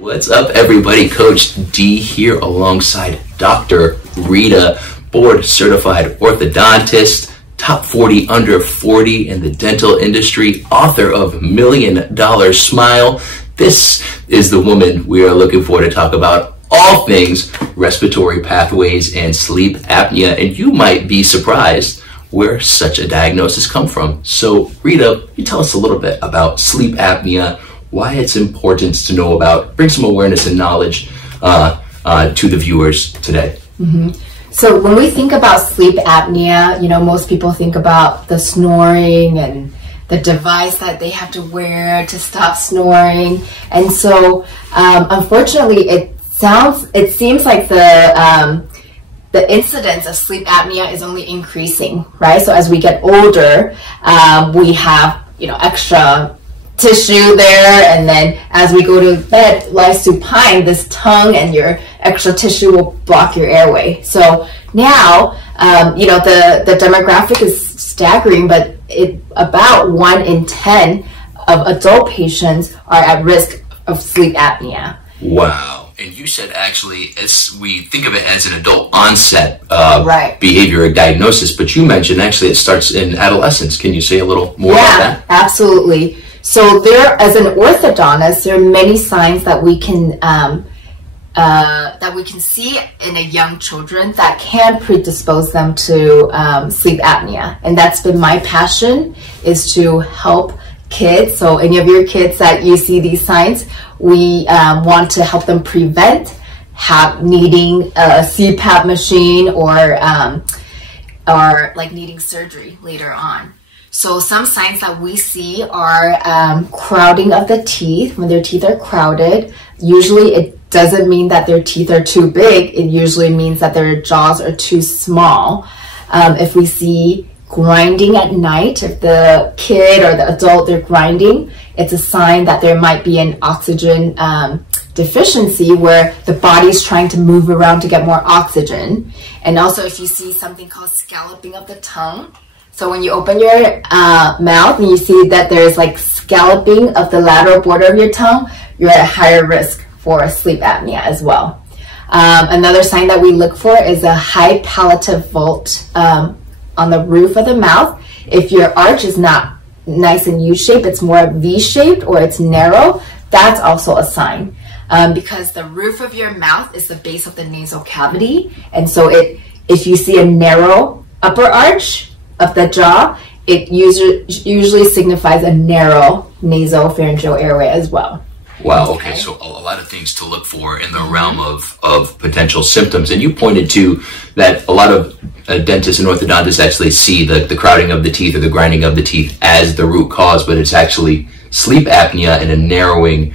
What's up, everybody? Coach D here alongside Dr. Rita, board certified orthodontist, top 40 under 40 in the dental industry, author of $1 Million Smile. This is the woman we are looking for to talk about all things respiratory pathways and sleep apnea. And you might be surprised where such a diagnosis comes from. So Rita, you tell us a little bit about sleep apnea, why it's important to know about, bring some awareness and knowledge to the viewers today. So when we think about sleep apnea, most people think about the snoring and the device that they have to wear to stop snoring. And so unfortunately, it seems like the incidence of sleep apnea is only increasing, right? So as we get older, we have, extra tissue there, and then as we go to bed, life supine, this tongue and your extra tissue will block your airway. So now, the demographic is staggering, but about 1 in 10 of adult patients are at risk of sleep apnea. Wow. And you said actually, we think of it as an adult onset behavior or diagnosis, but you mentioned actually it starts in adolescence. Can you say a little more about that? Yeah, absolutely. So as an orthodontist, there are many signs that we can see in a young children that can predispose them to sleep apnea. And that's been my passion, is to help kids. So any of your kids that you see these signs, we want to help them prevent needing a CPAP machine or like needing surgery later on. So some signs that we see are crowding of the teeth. When their teeth are crowded, usually it doesn't mean that their teeth are too big. It usually means that their jaws are too small. If we see grinding at night, if the kid or the adult, they're grinding, it's a sign that there might be an oxygen deficiency where the body's trying to move around to get more oxygen. And also if you see something called scalloping of the tongue, so when you open your mouth and you see that there's like scalloping of the lateral border of your tongue, you're at higher risk for sleep apnea as well. Another sign that we look for is a high palliative vault on the roof of the mouth. If your arch is not nice and U-shaped, it's more V-shaped or it's narrow, that's also a sign. Because the roof of your mouth is the base of the nasal cavity. And so if you see a narrow upper arch of the jaw, it usually signifies a narrow nasopharyngeal airway as well. Wow, okay, so a lot of things to look for in the realm of potential symptoms. And you pointed to that a lot of dentists and orthodontists actually see the crowding of the teeth or the grinding of the teeth as the root cause, but it's actually sleep apnea and a narrowing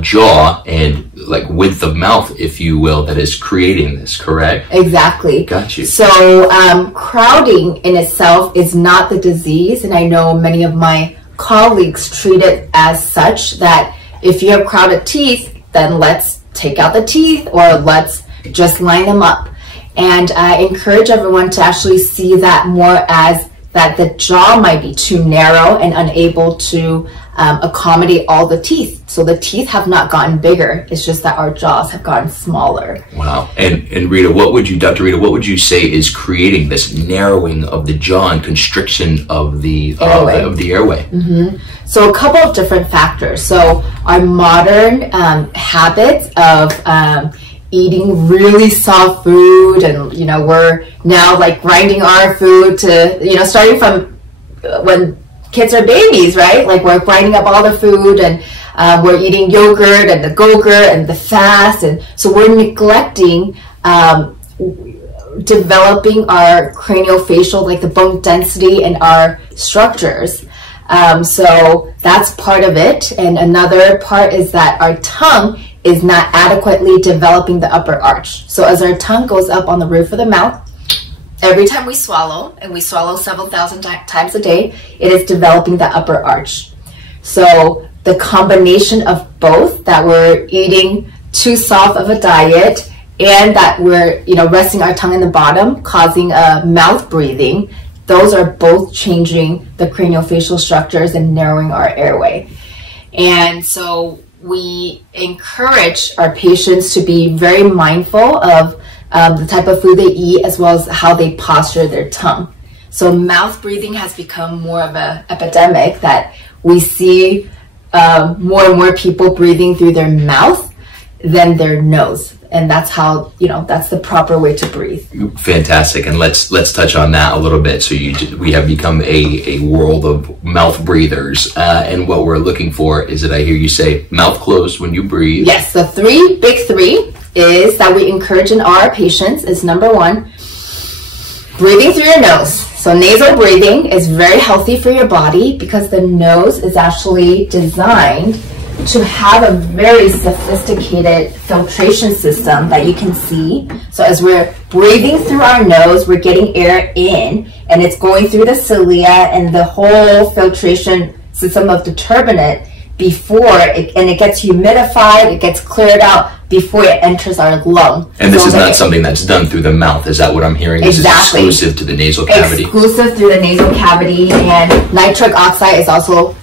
jaw and like width of mouth, if you will, that is creating this, correct? Exactly. Got you. So crowding in itself is not the disease, and I know many of my colleagues treat it as such, that if you have crowded teeth, then let's take out the teeth or let's just line them up. And I encourage everyone to actually see that more as that the jaw might be too narrow and unable to accommodate all the teeth. So the teeth have not gotten bigger. It's just that our jaws have gotten smaller. Wow. And Rita, Dr. Rita, what would you say is creating this narrowing of the jaw and constriction of the airway? So a couple of different factors. So our modern habits of eating really soft food, and we're now like grinding our food to starting from when kids are babies, right? Like we're grinding up all the food, and we're eating yogurt and the Go-Gurt and the fast, and so we're neglecting developing our craniofacial, like the bone density and our structures. So that's part of it. And another part is that our tongue is not adequately developing the upper arch. So as our tongue goes up on the roof of the mouth, every time we swallow, and we swallow several thousand times a day, it is developing the upper arch. So the combination of both, that we're eating too soft of a diet and that we're resting our tongue in the bottom, causing a mouth breathing, those are both changing the craniofacial structures and narrowing our airway. And so we encourage our patients to be very mindful of the type of food they eat, as well as how they posture their tongue. So mouth breathing has become more of an epidemic, that we see more and more people breathing through their mouth than their nose. And that's how, that's the proper way to breathe. Fantastic. And let's touch on that a little bit. So we have become a world of mouth breathers. And what we're looking for is that I hear you say mouth closed when you breathe. Yes, the big three is that we encourage in our patients is, number one, breathing through your nose. So nasal breathing is very healthy for your body because the nose is actually designed to have a very sophisticated filtration system that you can see. So as we're breathing through our nose, we're getting air in, and it's going through the cilia and the whole filtration system of the turbinate and it gets humidified, it gets cleared out before it enters our lung. And this is not something that's done through the mouth. Is that what I'm hearing? Exactly. This is exclusive to the nasal cavity. Exclusive through the nasal cavity, and nitric oxide is also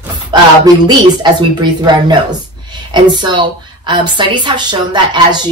released as we breathe through our nose. And so studies have shown that if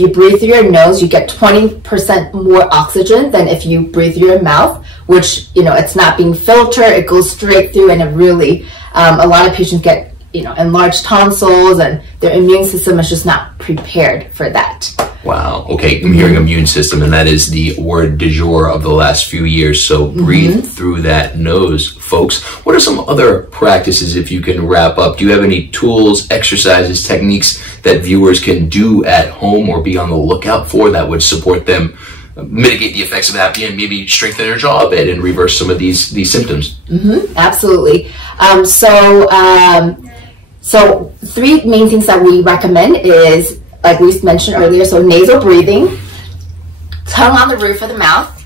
you breathe through your nose, you get 20% more oxygen than if you breathe through your mouth, which, it's not being filtered, it goes straight through, and it really, a lot of patients get, enlarged tonsils, and their immune system is just not prepared for that. Wow. Okay, I'm hearing immune system, and that is the word du jour of the last few years. So breathe through that nose, folks. What are some other practices, if you can wrap up? Do you have any tools, exercises, techniques that viewers can do at home or be on the lookout for that would support them mitigate the effects of apnea and maybe strengthen their jaw a bit and reverse some of these symptoms? Absolutely. So three main things that we recommend is, like we mentioned earlier, so nasal breathing, tongue on the roof of the mouth,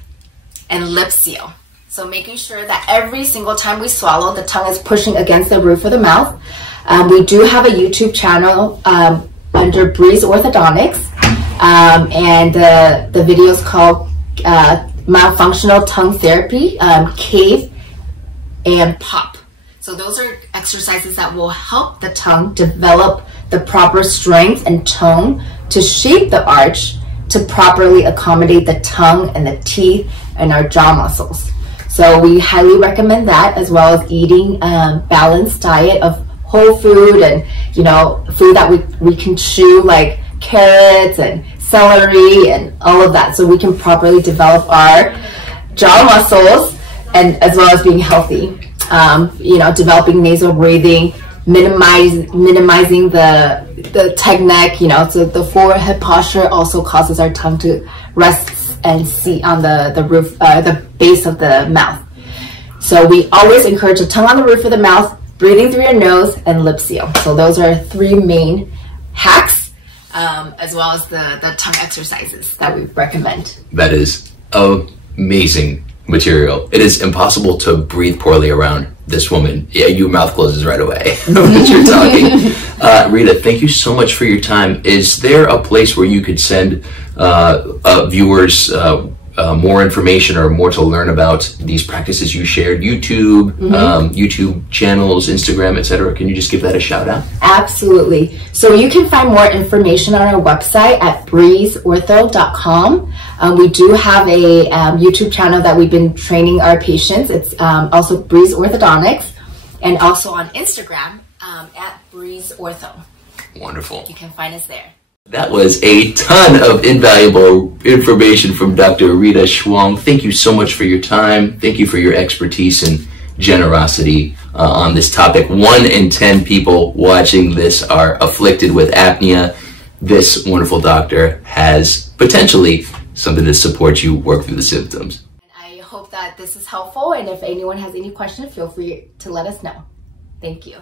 and lip seal. So making sure that every single time we swallow, the tongue is pushing against the roof of the mouth. We do have a YouTube channel under Breeze Orthodontics, and the video is called Myofunctional Tongue Therapy, Cave and Pop. So those are exercises that will help the tongue develop the proper strength and tone to shape the arch to properly accommodate the tongue and the teeth and our jaw muscles. So we highly recommend that, as well as eating balanced diet of whole food and, food that we can chew, like carrots and celery and all of that, so we can properly develop our jaw muscles, and as well as being healthy. Developing nasal breathing, minimizing the tech neck, so the forehead posture also causes our tongue to rest and seat on the roof, the base of the mouth. So we always encourage a tongue on the roof of the mouth, breathing through your nose, and lip seal. So those are three main hacks, as well as the tongue exercises that we recommend. That is amazing material. It is impossible to breathe poorly around this woman. Yeah, your mouth closes right away when you're talking. Rita, thank you so much for your time. Is there a place where you could send viewers more information or more to learn about these practices you shared? YouTube, YouTube channels, Instagram, etc. Can you just give that a shout out? Absolutely. So you can find more information on our website at breezeortho.com. We do have a YouTube channel that we've been training our patients. It's also Breeze Orthodontics, and also on Instagram at Breeze Ortho. Wonderful. You can find us there. That was a ton of invaluable information from Dr. Rita Chuang. Thank you so much for your time. Thank you for your expertise and generosity on this topic. 1 in 10 people watching this are afflicted with apnea. This wonderful doctor has potentially something to support you work through the symptoms. I hope that this is helpful, and if anyone has any questions, feel free to let us know. Thank you.